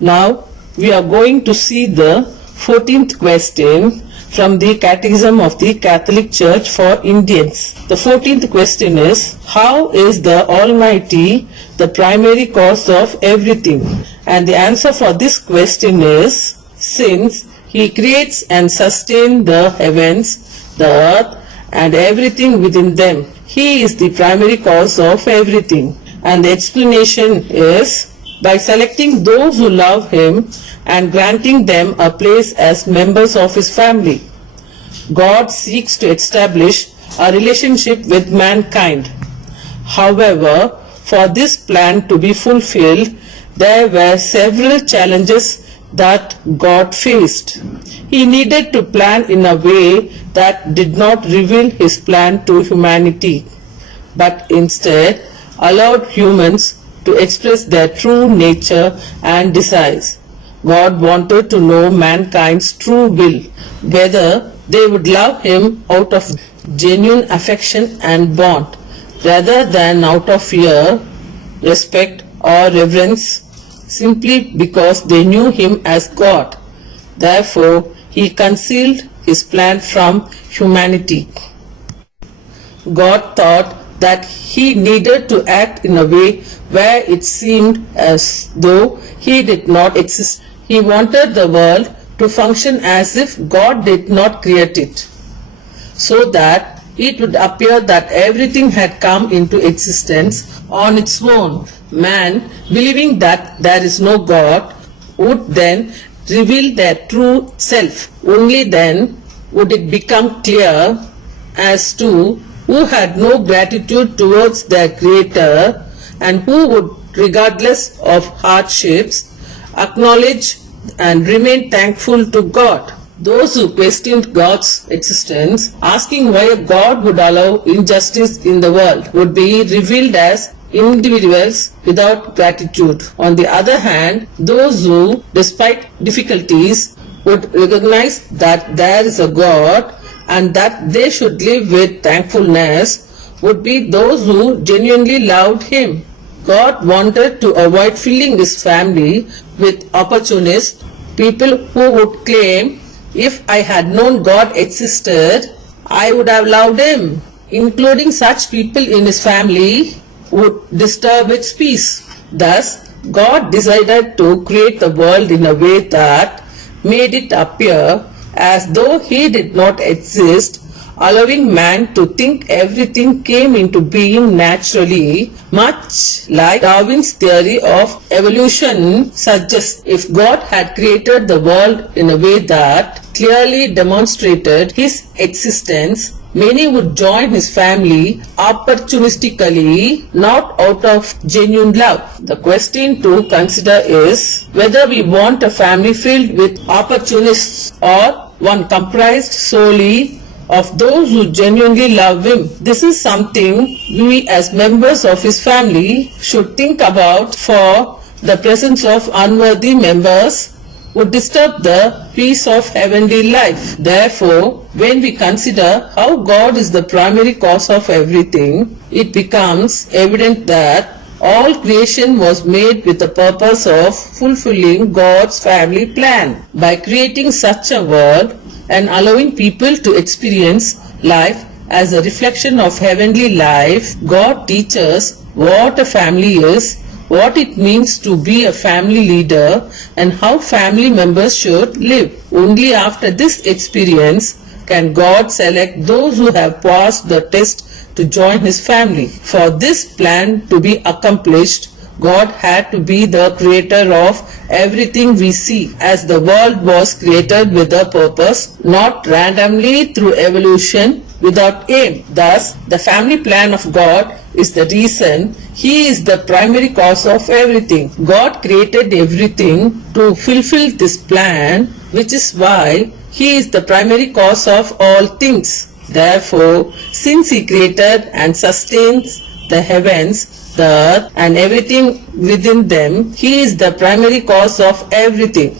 Now we are going to see the 14th question from the Catechism of the Catholic Church for Indians. The 14th question is, how is the Almighty the primary cause of everything? And the answer for this question is, since He creates and sustains the heavens, the earth, and everything within them, He is the primary cause of everything. And the explanation is, by selecting those who love Him and granting them a place as members of His family, God seeks to establish a relationship with mankind. However, for this plan to be fulfilled, there were several challenges that God faced. He needed to plan in a way that did not reveal His plan to humanity, but instead allowed humans to express their true nature and desires. God wanted to know mankind's true will, whether they would love Him out of genuine affection and bond, rather than out of fear, respect, or reverence, simply because they knew Him as God. Therefore, He concealed His plan from humanity. God thought that He needed to act in a way where it seemed as though He did not exist. He wanted the world to function as if God did not create it, so that it would appear that everything had come into existence on its own. Man, believing that there is no God, would then reveal their true self. Only then would it become clear as to who had no gratitude towards their Creator and who would, regardless of hardships, acknowledge and remain thankful to God. Those who questioned God's existence, asking why God would allow injustice in the world, would be revealed as individuals without gratitude. On the other hand, those who, despite difficulties, would recognize that there is a God and that they should live with thankfulness, would be those who genuinely loved Him. God wanted to avoid filling His family with opportunists, people who would claim, if I had known God existed, I would have loved Him. Including such people in His family would disturb its peace. Thus, God decided to create the world in a way that made it appear as though He did not exist, allowing man to think everything came into being naturally, much like Darwin's theory of evolution suggests. If God had created the world in a way that clearly demonstrated His existence, many would join His family opportunistically, not out of genuine love. The question to consider is whether we want a family filled with opportunists or one comprised solely of those who genuinely love Him. This is something we as members of His family should think about, for the presence of unworthy members would disturb the peace of heavenly life. Therefore, when we consider how God is the primary cause of everything, it becomes evident that all creation was made with the purpose of fulfilling God's family plan. By creating such a world and allowing people to experience life as a reflection of heavenly life, God teaches what a family is, what it means to be a family leader, and how family members should live. Only after this experience can God select those who have passed the test to join His family. For this plan to be accomplished, God had to be the creator of everything we see, as the world was created with a purpose, not randomly through evolution without aim. Thus, the family plan of God is the reason He is the primary cause of everything. God created everything to fulfill this plan, which is why He is the primary cause of all things. Therefore, since He created and sustains the heavens, the earth, and everything within them, He is the primary cause of everything.